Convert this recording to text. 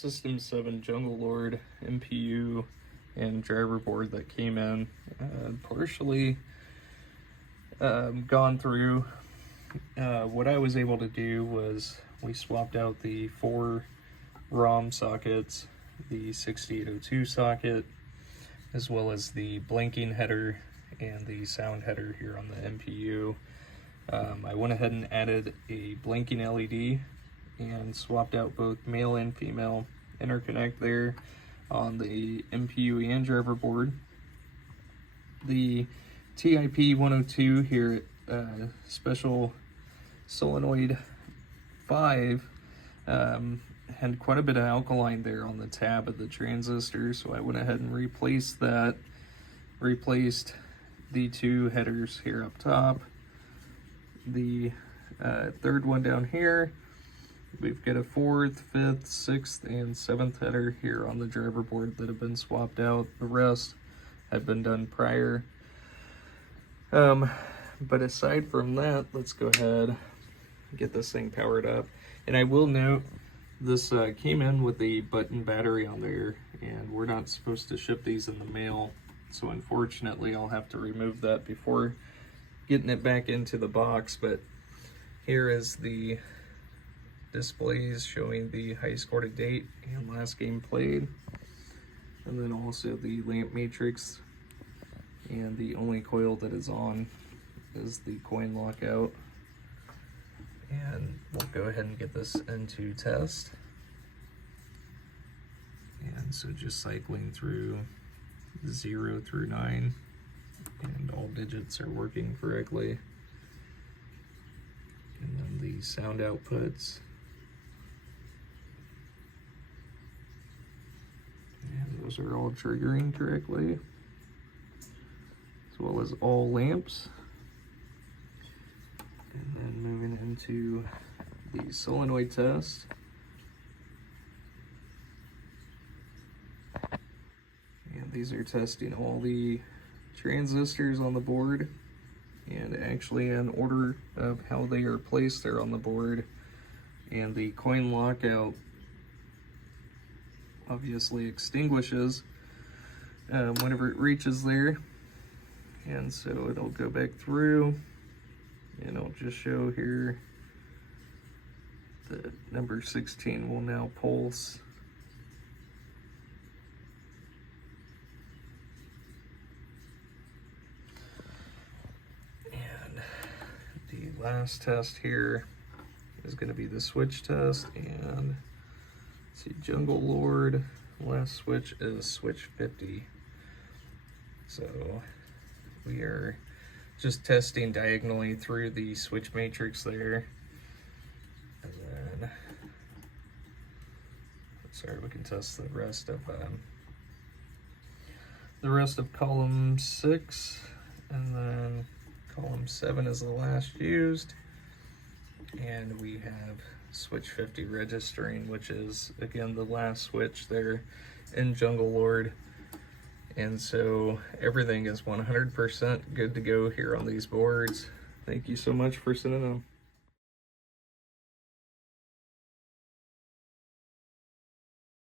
System 7 Jungle Lord MPU and driver board that came in, partially gone through. What I was able to do was we swapped out the 4 ROM sockets, the 6802 socket, as well as the blinking header and the sound header here on the MPU. I went ahead and added a blinking LED and swapped out both male and female interconnect there on the MPU and driver board. The TIP 102 here at Special Solenoid 5 had quite a bit of alkaline there on the tab of the transistor, so I went ahead and replaced that. Replaced the 2 headers here up top. The third one down here, we've got a 4th, 5th, 6th, and 7th header here on the driver board that have been swapped out. The rest had been done prior. But aside from that, let's go ahead and get this thing powered up. And I will note, this came in with the button battery on there, and we're not supposed to ship these in the mail. So unfortunately, I'll have to remove that before getting it back into the box. But here is the displays showing the high score to date and last game played, and then also the lamp matrix, and the only coil that is on is the coin lockout. And we'll go ahead and get this into test. And so just cycling through 0 through 9, and all digits are working correctly. And then the sound outputs. And those are all triggering correctly, as well as all lamps. And then moving into the solenoid test. And these are testing all the transistors on the board, and actually in order of how they are placed there on the board. And the coin lockout obviously extinguishes whenever it reaches there, and so it'll go back through, and it'll just show here that number 16 will now pulse. And the last test here is going to be the switch test, and let's see, Jungle Lord, last switch is switch 50. So we are just testing diagonally through the switch matrix there. And then, sorry, we can test the rest of column 6, and then column 7 is the last used. And we have switch 50 registering, which is again the last switch there in Jungle Lord. And so everything is 100% good to go here on these boards. Thank you so much for sending them.